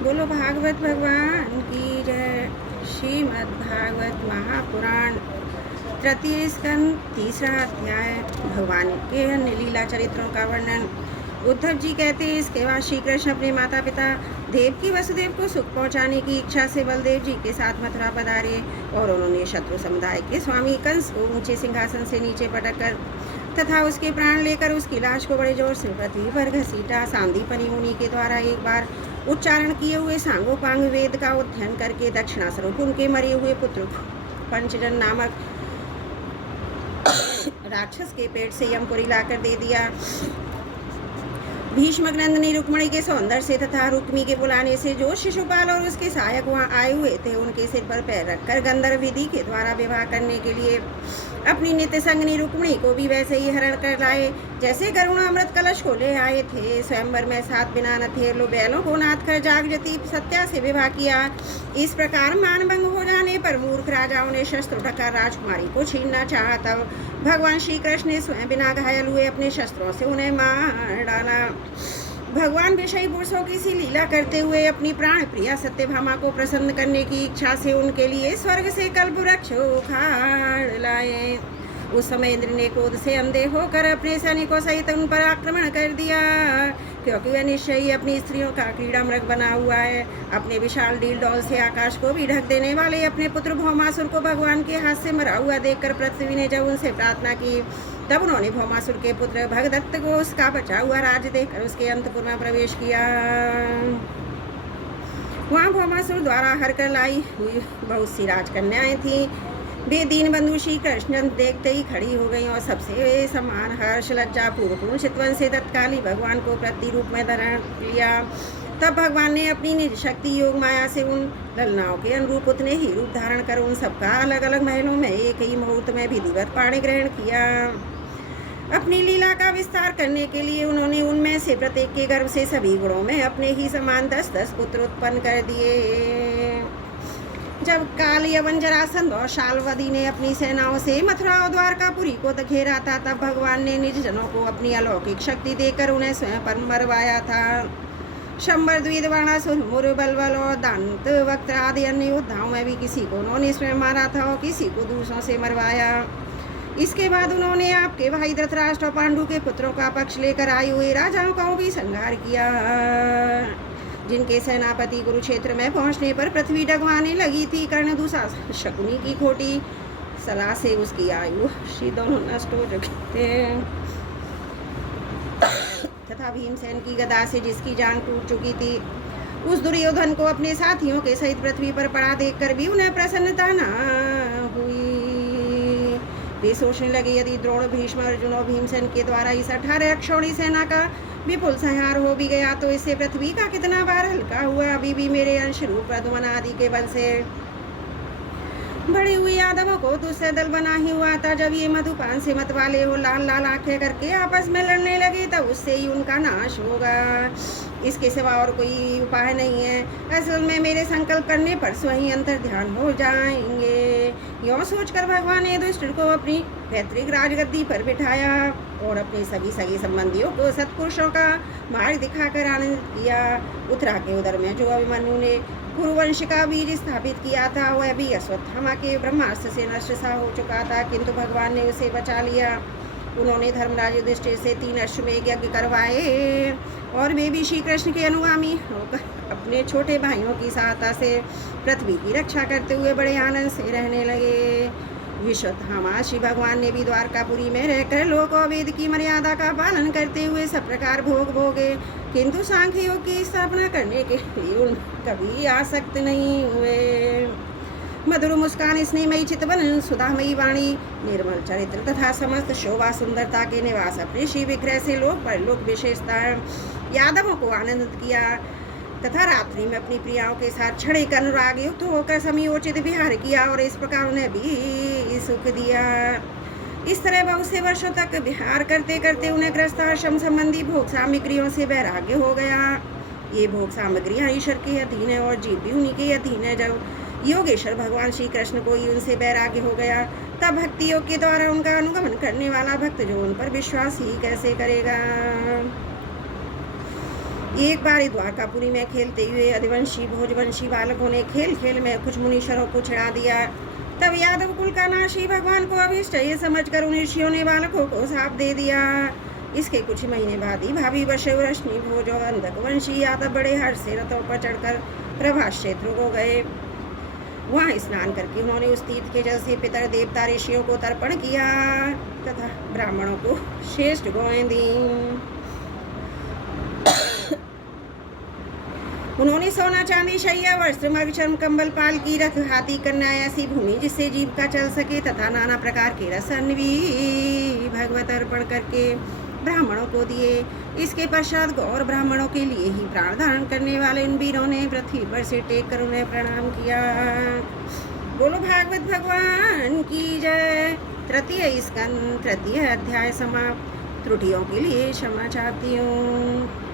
बोलो भागवत भगवान की जय। श्रीमद् भागवत महापुराण तृतीय स्कंद तीसरा अध्याय। भगवान के अन्य लीला चरित्रों का वर्णन। उद्धव जी कहते हैं, इसके बाद श्री कृष्ण अपने माता पिता देवकी वसुदेव को सुख पहुंचाने की इच्छा से बलदेव जी के साथ मथुरा पधारे और उन्होंने शत्रु समुदाय के स्वामी कंस को ऊंचे सिंहासन से नीचे पटक कर तथा उसके प्राण लेकर उसकी लाश को बड़े जोर से पृथ्वी पर घसीटा। सांदीपनि मुनि के द्वारा एक बार उच्चारण किए हुए सांगोपांग वेद का अध्ययन करके दक्षिणा स्वरूप उनके मरे हुए पुत्र पंचजन नामक राक्षस के पेट से यमपुरी लाकर दे दिया। भीष्मग्रंथ ने रुक्मणी के सौंदर्य से तथा रुक्मी के बुलाने से जो शिशुपाल और उसके सहायक वहाँ आए हुए थे उनके सिर पर पैर रखकर गंधर्व विधि के द्वारा विवाह करने के लिए अपनी नित्य संगनी रुक्मणी को भी वैसे ही हरण कर लाए जैसे करुणा अमृत कलश को ले आए थे। स्वयंवर में 7 बिना नथेर बैलों को नाथ कर जागजती सत्या से विवाह किया। इस प्रकार मानभंग हो जाने पर मूर्ख राजाओं ने शस्त्र उठाकर राजकुमारी को छीनना चाहा। तब भगवान श्री कृष्ण ने स्वयं बिना घायल हुए अपने शस्त्रों से उन्हें मार डाला। भगवान विषयी पुरुषों की सी लीला करते हुए अपनी प्राण प्रिया सत्यभामा को प्रसन्न करने की इच्छा से उनके लिए स्वर्ग से कल्प वृक्ष उखाड़ लाए। उस समय इंद्र ने क्रोध से अंधे होकर अपने सैनिकों सहित उन पर आक्रमण कर दिया, क्योंकि वह निश्चय ही अपनी स्त्रियों का क्रीड़ा मृग बना हुआ है। अपने विशाल डील डौल से आकाश को भी ढक देने वाले अपने पुत्र भौमासुर को भगवान के हाथ से मरा हुआ देखकर पृथ्वी ने जब उनसे प्रार्थना की तब उन्होंने भौमासुर के पुत्र भगदत्त को उसका बचा हुआ राज्य देकर उसके अंतपुर में प्रवेश किया। वहाँ भौमासुर द्वारा हर कर लाई हुई बहुत सी राजकन्याएं थीं। वे दीन बंधु श्री कृष्ण देखते ही खड़ी हो गई और सबसे समान हर्ष लज्जा पूर्वपूर्ण चितवन से तत्काली भगवान को प्रतिरूप में धारण लिया। तब भगवान ने अपनी निज शक्ति योग माया से उन ललनाओं के अनुरूप उतने ही रूप धारण कर उन सबका अलग अलग महलों में एक ही मुहूर्त में विधिवत पाणी ग्रहण किया। अपनी लीला का विस्तार करने के लिए उन्होंने उनमें से प्रत्येक के गर्भ से सभी गुणों में अपने ही समान 10-10 पुत्र उत्पन्न कर दिए। जब काल यवन जरासंध और शाल्वदी ने अपनी सेनाओं से मथुरा और द्वारकापुरी को घेरा था तब भगवान ने निज जनों को अपनी अलौकिक शक्ति देकर उन्हें स्वयं पर मरवाया था। शंबर द्विद बाणासुर मुर बलबल और दांत वक्त आदि अन्य योद्धाओं में भी किसी को उन्होंने स्वयं मारा था और किसी को दूसरों से मरवाया। इसके बाद उन्होंने आपके भाई धृतराष्ट्र और पांडु के पुत्रों का पक्ष लेकर आए हुए राजाओं का भी संहार किया, जिनके सेनापति कुरुक्षेत्र में पहुंचने पर पृथ्वी डगवाने लगी थी। कर्ण दुशासन शकुनी की खोटी सलाह से उसकी आयु श्री दोनों नष्ट हो चुके थे तथा भीमसेन की गदा से जिसकी जान टूट चुकी थी उस दुर्योधन को अपने साथियों के सहित पृथ्वी पर पड़ा देखकर भी उन्हें प्रसन्नता न हुई। वे सोचने लगे, यदि द्रोण भीष्म अर्जुन और भीमसेन के द्वारा इस 18 अक्षौणी सेना का विपुल संहार हो भी गया तो इससे पृथ्वी का कितना बार हल्का हुआ। अभी भी मेरे अंश रूप प्रद्युम्न आदि के बल से बड़े हुए यादवों को दूसरे दल बना ही हुआ था। जब ये मधुपान से मत वाले हो लाल लाल आंखें करके आपस में लड़ने लगे तब उससे ही उनका नाश होगा। इसके सिवा और कोई उपाय नहीं है। असल में मेरे संकल्प करने पर स्वयं अंतर ध्यान हो जाएंगे। यों सोचकर भगवान ने दुष्ट को अपनी पैतृक राजगद्दी पर बिठाया और अपने सभी सगे संबंधियों को सत्पुरुषों का मार्ग दिखाकर आनंद किया। उत्तरा के उदर में जो अभिमन्यु ने कुरुवंश का बीज स्थापित किया था वह भी अश्वत्थामा के ब्रह्मास्त्र से नष्ट सा हो चुका था, किंतु भगवान ने उसे बचा लिया। उन्होंने धर्मराज युधिष्ठिर से 3 अश्वमेध यज्ञ करवाए और वे भी श्री कृष्ण के अनुगामी होकर अपने छोटे भाइयों की सहायता से पृथ्वी की रक्षा करते हुए बड़े आनंद से रहने लगे। विश्वत्थामा श्री भगवान ने भी द्वारकापुरी में रहकर लोक और वेद की मर्यादा का पालन करते हुए सब प्रकार भोग भोगे, किंतु सांख्य योग की स्थापना करने के लिए उन कभी आसक्त नहीं हुए। मधुर मुस्कान स्नेहमयी चितवन सुधामयी वाणी निर्मल चरित्र तथा समस्त शोभा सुंदरता के निवास अपने श्री विग्रह से लोक परलोक विशेषता यादवों को आनंदित किया तथा रात्रि में अपनी प्रियाओं के साथ क्षणिक अनुराग युक्त होकर समयोचित विहार किया और इस प्रकार उन्हें भी सुख दिया। इस तरह बहुत से वर्षों तक विहार करते करते उन्हें गृहस्थाश्रम संबंधी भोग सामग्रियों से वैराग्य हो गया। ये भोग सामग्रियां ईश्वर के अधीन है और जीव भी उन्हीं के अधीन है। जब योगेश्वर भगवान श्री कृष्ण को ही उनसे वैराग्य हो गया तब भक्ति योग के द्वारा उनका अनुगमन करने वाला भक्त जो उन पर विश्वास ही कैसे करेगा। एक बार द्वारकापुरी में खेलते हुए अधिवंशी भोजवंशी बालकों ने खेल खेल में कुछ मुनीश्वरों को छिड़ा दिया। तब यादव कुल का नाशी भगवान को अभिष्ट ये समझकर उन ऋषियों ने बालकों को साप दे दिया। इसके कुछ महीने बाद ही भाभी बशव रश्मि भोज और अंधकवंशी यादव बड़े हर्ष से रथों पर चढ़कर प्रभास क्षेत्र को गए। वहाँ स्नान करके उन्होंने उस तीर्थ के जल से पितर देवता ऋषियों को तर्पण किया तथा ब्राह्मणों को श्रेष्ठ गौएं दी। उन्होंने सोना चांदी शैया वस्त्र मृगचर्म कंबल पाल की रथ हाथी कन्या ऐसी भूमि जिससे जीविका चल सके तथा नाना प्रकार के रसन भी भगवत अर्पण करके ब्राह्मणों को दिए। इसके पश्चात गौर ब्राह्मणों के लिए ही प्राण धारण करने वाले उन वीरों ने पृथ्वी पर से टेक कर उन्हें प्रणाम किया। बोलो भागवत भगवान की जय। तृतीय स्कंद तृतीय अध्याय समाप्त। त्रुटियों के लिए क्षमा चाहती हूँ।